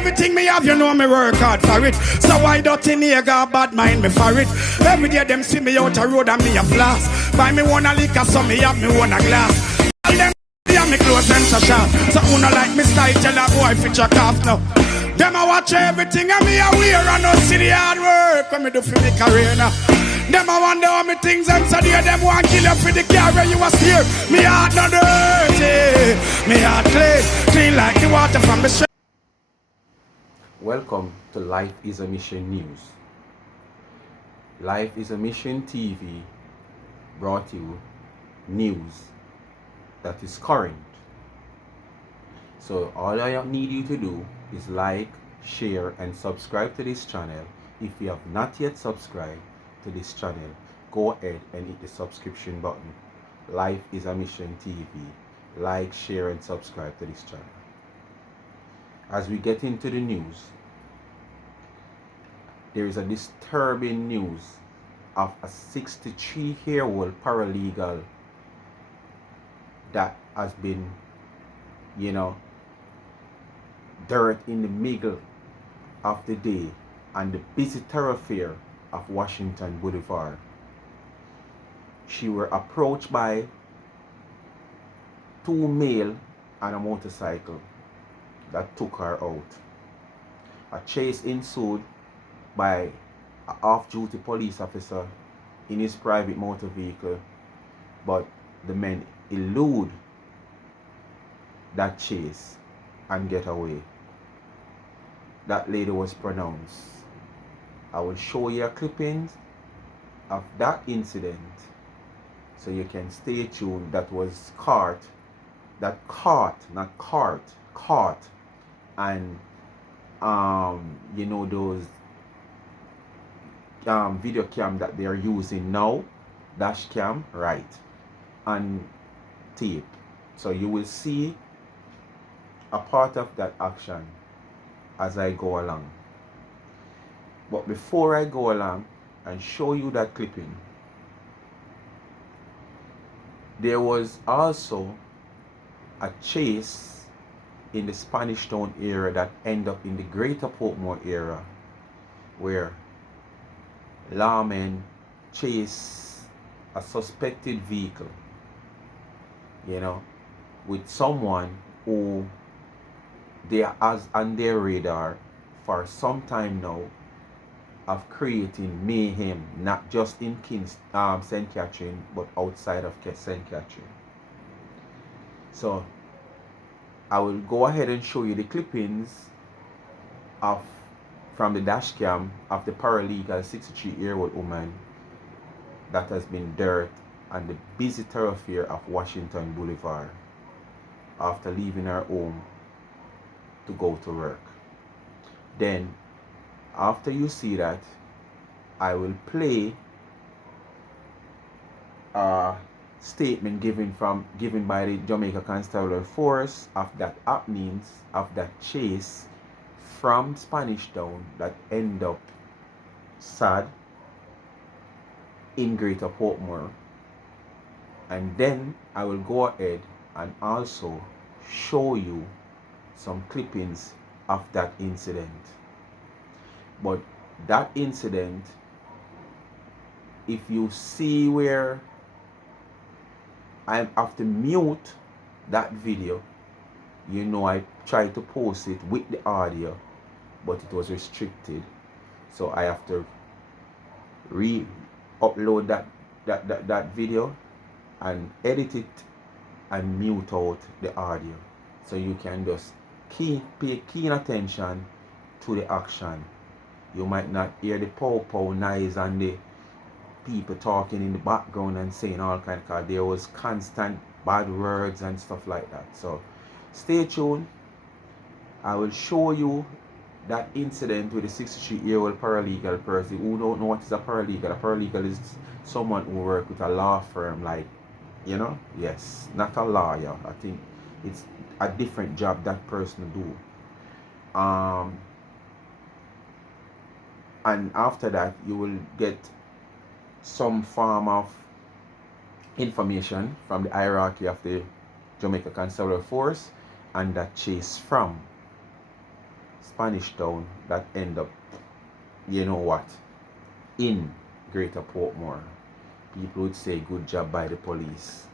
Everything me have, you know me work hard for it. So why don't you nigga bad mind me for it? Every day them see me out a road and me a flash. Buy me one a liquor, so me have me one a glass. All them me close them so sharp. So who no like me style, tell a boy fit your calf now. Them a watch everything and me a wear and no see the hard work when me do for me career now. Them a wonder how me things and so there them want kill you for the car where you was here. Me heart not dirty, me heart clean like the water from the stream. Welcome to Life is a Mission News. Life is a Mission TV brought you news that is current. So all I need you to do is like, share and subscribe to this channel. If you have not yet subscribed to this channel, go ahead and hit the subscription button. Life is a Mission TV. Like, share and subscribe to this channel. As we get into the news, there is a disturbing news of a 63-year-old paralegal that has been, dirt in the middle of the day on the busy thoroughfare of Washington Boulevard. She were approached by two male on a motorcycle that took her out. A chase ensued by an off-duty police officer in his private motor vehicle, but the men elude that chase and get away. That lady was pronounced. I will show you a clippings of that incident so you can stay tuned. That was caught, and those video cam that they are using now, dash cam, right, and tape. So you will see a part of that action as I go along. But before I go along and show you that clipping, there was also a chase in the Spanish Town area that ended up in the greater Portmore area, where lawmen chase a suspected vehicle, with someone who they are on their radar for some time now of creating mayhem, not just in St. Catherine, but outside of St. Catherine. So I will go ahead and show you the clippings from the dash cam of the paralegal 63-year-old woman that has been dirt on the busy thoroughfare of Washington Boulevard after leaving her home to go to work. Then after you see that, I will play a statement given by the Jamaica Constabulary Force of that happenings, of that chase from Spanish Town that end up sad in Greater Portmore. And then I will go ahead and also show you some clippings of that incident. But that incident, if you see where I have to mute that video, I tried to post it with the audio, but it was restricted, so I have to re-upload that video and edit it and mute out the audio, so you can just pay keen attention to the action. You might not hear the pow noise and the people talking in the background and saying all kinds of, cause there was constant bad words and stuff like that. So stay tuned. I will show you that incident with the 63-year-old paralegal person. Who don't know what is a paralegal? A paralegal is someone who works with a law firm, like, yes, not a lawyer. I think it's a different job that person do. And after that, you will get some form of information from the hierarchy of the Jamaica Constabulary Force and that chase from Spanish Town that end up, you know what, in Greater Portmore. People would say good job by the police,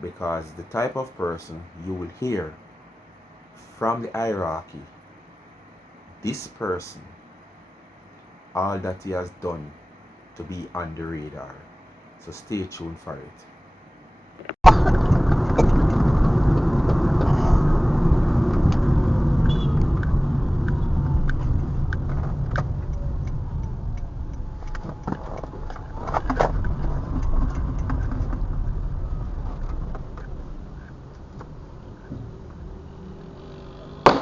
because the type of person you will hear from the hierarchy, this person, all that he has done to be on the radar. So stay tuned for it.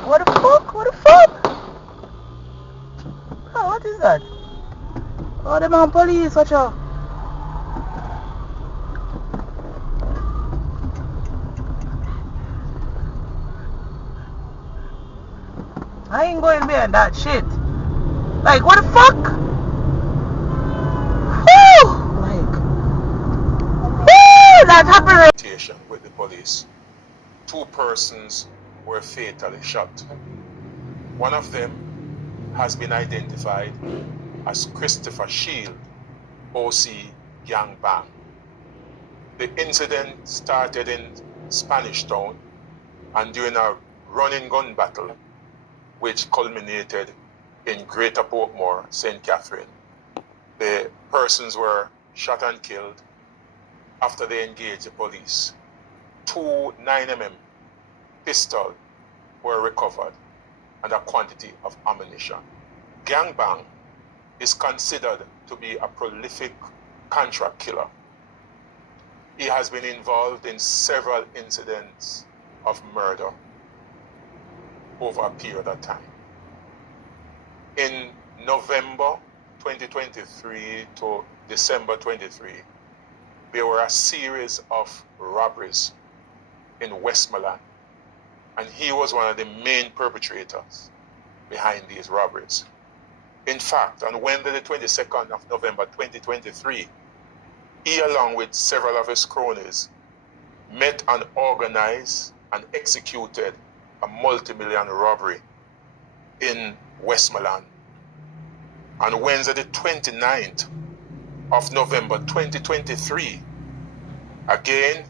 What the fuck? What the fuck? Oh, what is that? Oh, the man police, watch out. I ain't going behind that shit. Like, what the fuck? Whew! Like, whew! That happened. With the police. 2 persons were fatally shot. One of them has been identified as Christopher Shield, OC Gang Bang. The incident started in Spanish Town and during a running gun battle, which culminated in Greater Portmore, St. Catherine. The persons were shot and killed after they engaged the police. 2 9mm pistols were recovered and a quantity of ammunition. Gangbang is considered to be a prolific contract killer. He has been involved in several incidents of murder over a period of time. In November 2023 to December 23, there were a series of robberies in Westmoreland, and he was one of the main perpetrators behind these robberies. In fact, on Wednesday the 22nd of November 2023, he, along with several of his cronies, met and organized and executed a multi-million robbery in Westmoreland. On Wednesday the 29th of November 2023, again,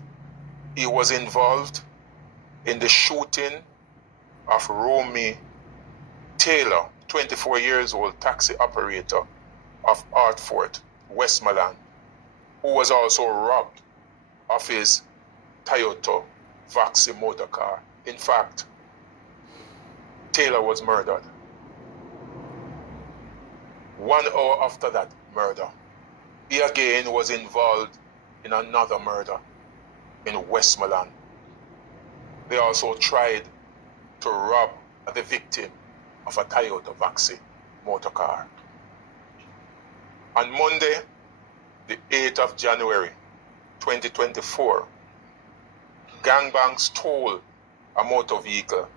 he was involved in the shooting of Romy Taylor, 24 years old taxi operator of Hartford, Westmoreland, who was also robbed of his Toyota Vaxi motor car. In fact, Taylor was murdered. 1 hour after that murder, he again was involved in another murder in Westmoreland. They also tried to rob the victim of a Toyota Vaxi motor car. On Monday, the 8th of January 2024, gangbang stole a motor vehicle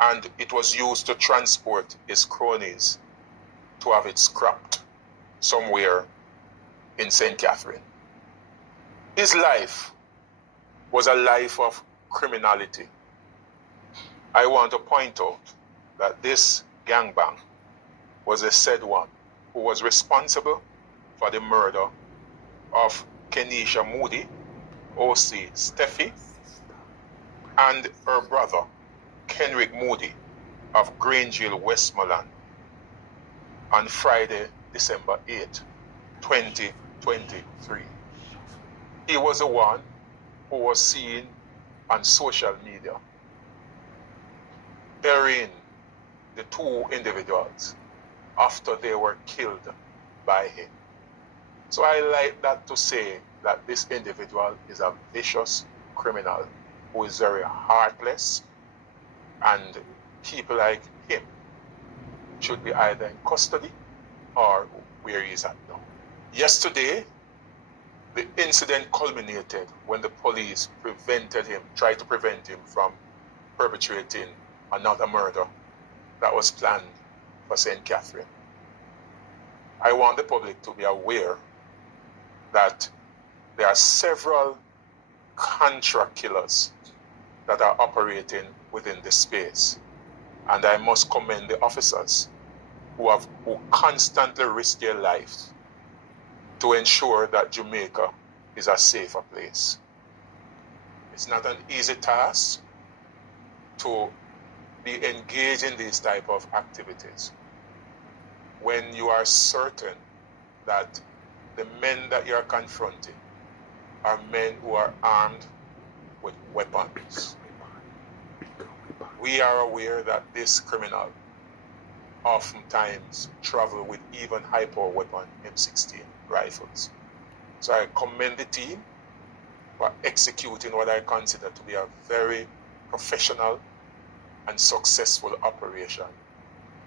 and it was used to transport his cronies to have it scrapped somewhere in St. Catherine. His life was a life of criminality. I want to point out that this gangbang was a said one who was responsible for the murder of Kenisha Moody, OC Steffi, and her brother, Kenrick Moody of Grangeville, Westmoreland, on Friday, December 8, 2023. He was the one who was seen on social media burying the 2 individuals after they were killed by him. So I like that to say that this individual is a vicious criminal who is very heartless, and people like him should be either in custody or where he is at now. Yesterday, the incident culminated when the police tried to prevent him from perpetrating another murder that was planned for St. Catherine. I want the public to be aware that there are several contract killers that are operating within this space. And I must commend the officers who constantly risk their lives to ensure that Jamaica is a safer place. It's not an easy task to be engaged in these type of activities when you are certain that the men that you are confronting are men who are armed with weapons. We are aware that this criminal oftentimes travel with even high-power weapon M16 rifles. So I commend the team for executing what I consider to be a very professional and successful operation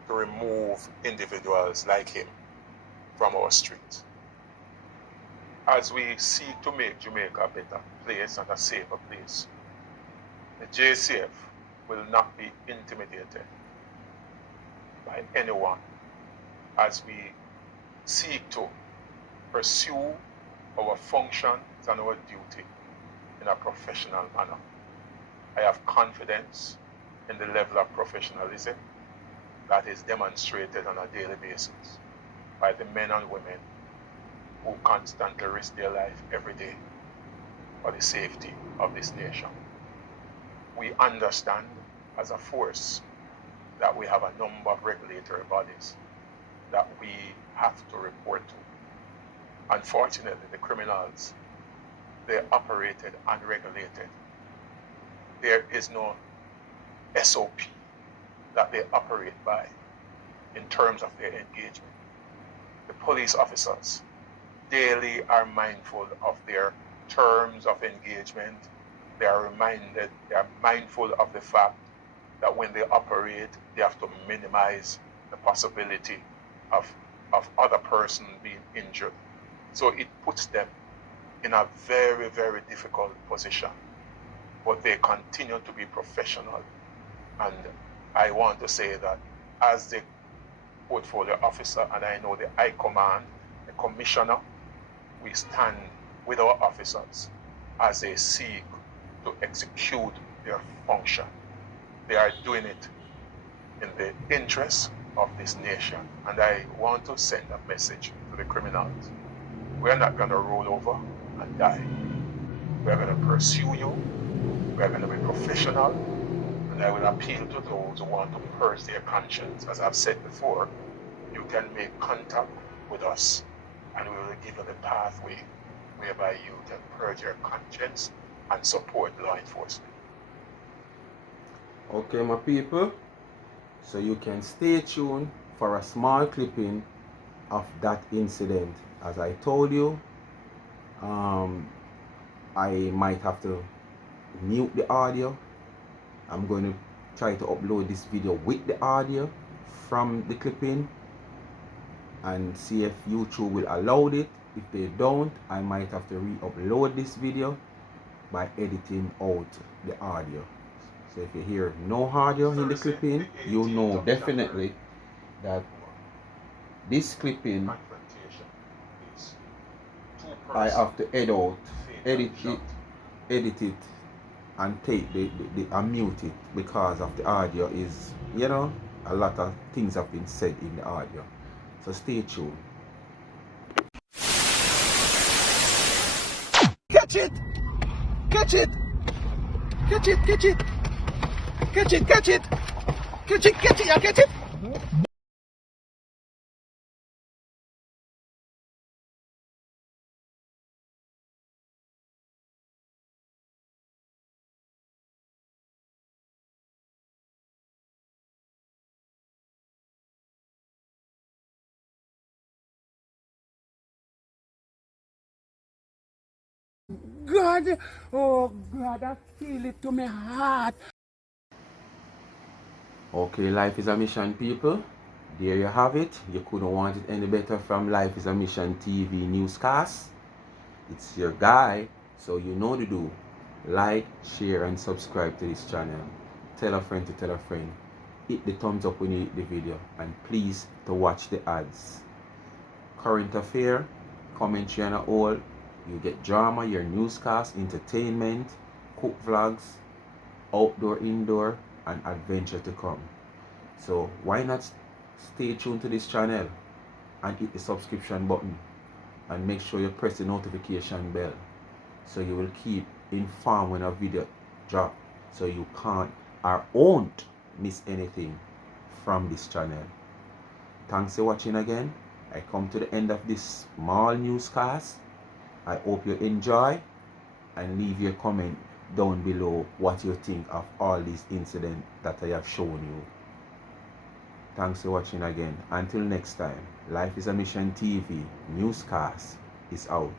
to remove individuals like him from our streets. As we seek to make Jamaica a better place and a safer place, the JCF will not be intimidated by anyone as we seek to pursue our functions and our duty in a professional manner. I have confidence in the level of professionalism that is demonstrated on a daily basis by the men and women who constantly risk their life every day for the safety of this nation. We understand as a force that we have a number of regulatory bodies that we have to report to. Unfortunately, the criminals, they operated unregulated. There is no SOP that they operate by in terms of their engagement. The police officers daily are mindful of their terms of engagement. They are mindful of the fact that when they operate, they have to minimize the possibility of other person being injured. So it puts them in a very, very difficult position. But they continue to be professional. And I want to say that as the portfolio officer, and I know the High Command, the Commissioner, we stand with our officers as they seek to execute their function. They are doing it in the interest of this nation. And I want to send a message to the criminals. We're not going to roll over and die. We're going to pursue you. We're going to be professional. And I will appeal to those who want to purge their conscience. As I've said before, you can make contact with us and we will give you the pathway whereby you can purge your conscience and support law enforcement. Okay, my people, so you can stay tuned for a small clipping of that incident. As I told you, I might have to mute the audio. I'm going to try to upload this video with the audio from the clipping and see if YouTube will allow it. If they don't, I might have to re-upload this video by editing out the audio. So if you hear no audio in the clipping, you know definitely that this clipping I have to edit it and take the and mute it because of the audio is, you know, a lot of things have been said in the audio. So stay tuned. Catch it! Catch it! Catch it! Catch it! Catch it! Catch it! Catch it! Catch it! Yeah, catch it! God, oh God, I feel it to my heart. Okay, Life is a Mission, people. There you have it. You couldn't want it any better from Life is a Mission TV newscast. It's your guy, so you know to do. Like, share, and subscribe to this channel. Tell a friend to tell a friend. Hit the thumbs up when you hit the video, and please to watch the ads. Current affair, commentary and all. You get drama, your newscast, entertainment, cook vlogs, outdoor, indoor, and adventure to come. So why not stay tuned to this channel and hit the subscription button, and make sure you press the notification bell so you will keep informed when a video drop, so you can't or won't miss anything from this channel. Thanks for watching again. I come to the end of this small newscast. I hope you enjoy, and leave your comment down below what you think of all these incidents that I have shown you. Thanks for watching again. Until next time, Life is a Mission TV newscast is out.